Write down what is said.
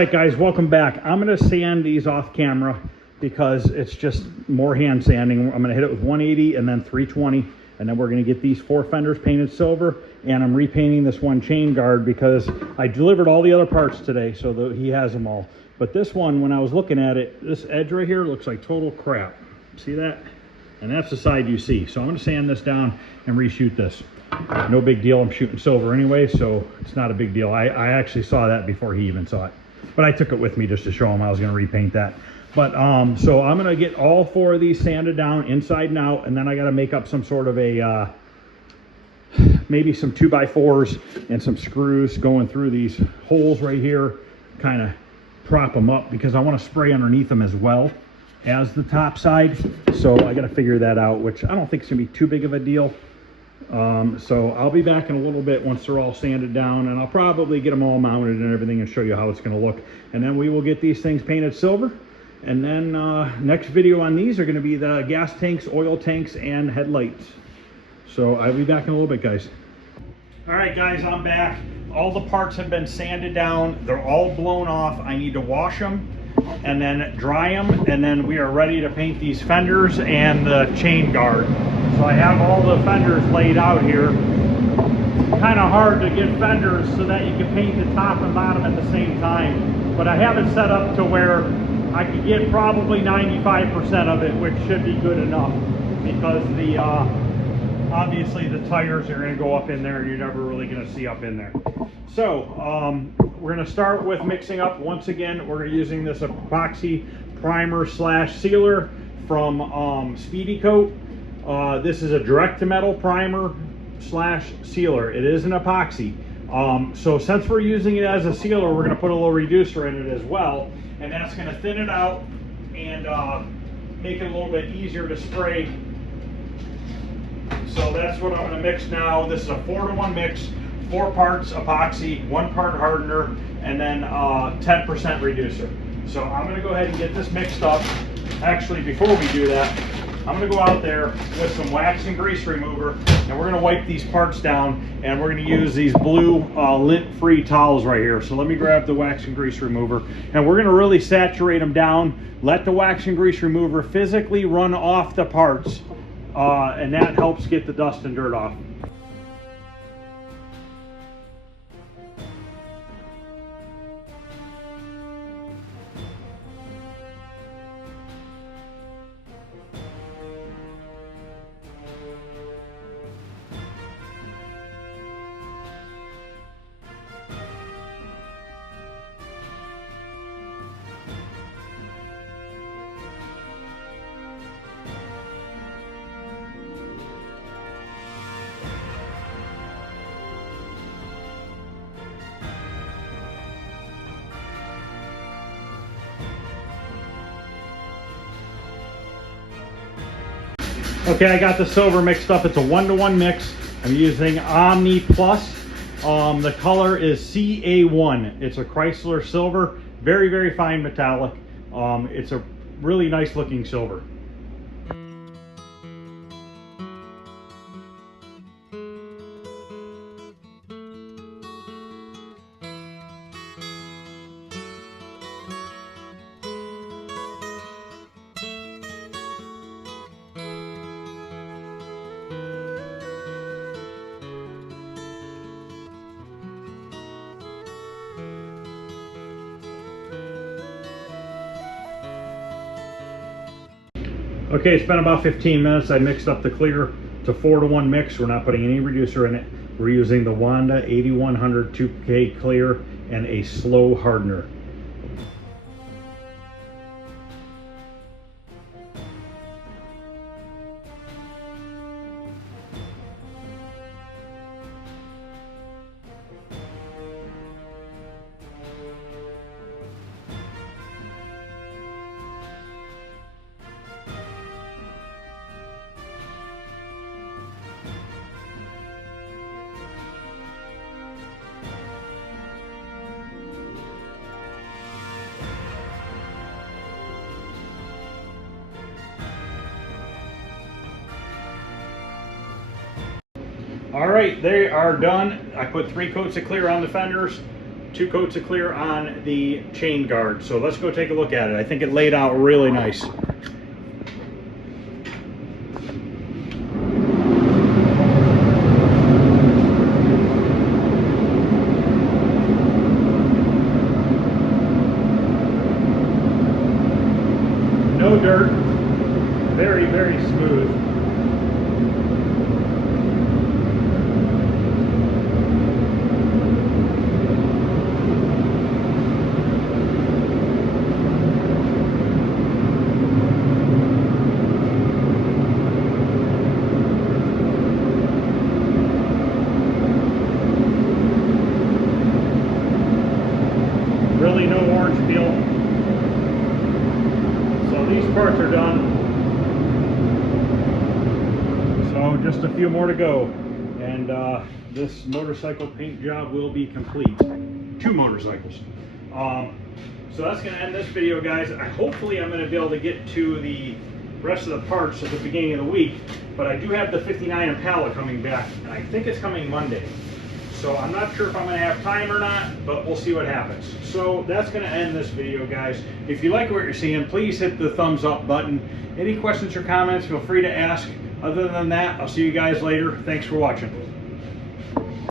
right, guys, welcome back. I'm going to sand these off camera because it's just more hand sanding. I'm going to hit it with 180 and then 320, and then we're going to get these 4 fenders painted silver, and I'm repainting this one chain guard because I delivered all the other parts today, so he has them all. But this one, when I was looking at it, this edge right here looks like total crap. See that? And that's the side you see. So I'm going to sand this down and reshoot this. No big deal. I'm shooting silver anyway, so it's not a big deal. I actually saw that before he even saw it. But I took it with me just to show him I was going to repaint that. But so I'm going to get all 4 of these sanded down inside and out, and then I got to make up some sort of a maybe some 2x4s and some screws going through these holes right here, kind of prop them up, because I want to spray underneath them as well as the top side. So I got to figure that out, which I don't think it's going to be too big of a deal. So I'll be back in a little bit once they're all sanded down, and I'll probably get them all mounted and everything and show you how it's going to look. And then we will get these things painted silver. And then next video on these are going to be the gas tanks, oil tanks, and headlights. So I'll be back in a little bit, guys. All right, guys, I'm back. All the parts have been sanded down. They're all blown off. I need to wash them and then dry them, and then we are ready to paint these fenders and the chain guard. So I have all the fenders laid out here. Kind of hard to get fenders so that you can paint the top and bottom at the same time, but I have it set up to where I could get probably 95% of it, which should be good enough, because the obviously the tires are going to go up in there and you're never really going to see up in there. So we're going to start with mixing up. Once again, we're using this epoxy primer slash sealer from Speedy Coat. This is a direct to metal primer slash sealer. It is an epoxy. So since we're using it as a sealer, we're going to put a little reducer in it as well, and that's going to thin it out and make it a little bit easier to spray. So that's what I'm going to mix now. This is a 4-to-1 mix, 4 parts epoxy, 1 part hardener, and then 10% reducer. So I'm going to go ahead and get this mixed up. Actually, before we do that, I'm going to go out there with some wax and grease remover, and we're going to wipe these parts down, and we're going to use these blue lint-free towels right here. So let me grab the wax and grease remover, and we're going to really saturate them down. Let the wax and grease remover physically run off the parts, and that helps get the dust and dirt off. Okay, I got the silver mixed up. It's a 1-to-1 mix. I'm using Omni Plus. The color is CA1. It's a Chrysler silver, very, very fine metallic. It's a really nice looking silver. Okay, it's been about 15 minutes. I mixed up the clear to 4-to-1 mix. We're not putting any reducer in it. We're using the Wanda 8100 2K clear and a slow hardener. All right, they are done. I put 3 coats of clear on the fenders. 2 coats of clear on the chain guard. So let's go take a look at it. I think it laid out really nice. No dirt, very, very smooth. Really no orange peel. So these parts are done. So just a few more to go. And this motorcycle paint job will be complete. 2 motorcycles. So that's going to end this video, guys. Hopefully I'm going to be able to get to the rest of the parts at the beginning of the week. But I do have the 59 Impala coming back. And I think it's coming Monday. So I'm not sure if I'm going to have time or not, but we'll see what happens. So that's going to end this video, guys. If you like what you're seeing, please hit the thumbs up button. Any questions or comments, feel free to ask. Other than that, I'll see you guys later. Thanks for watching.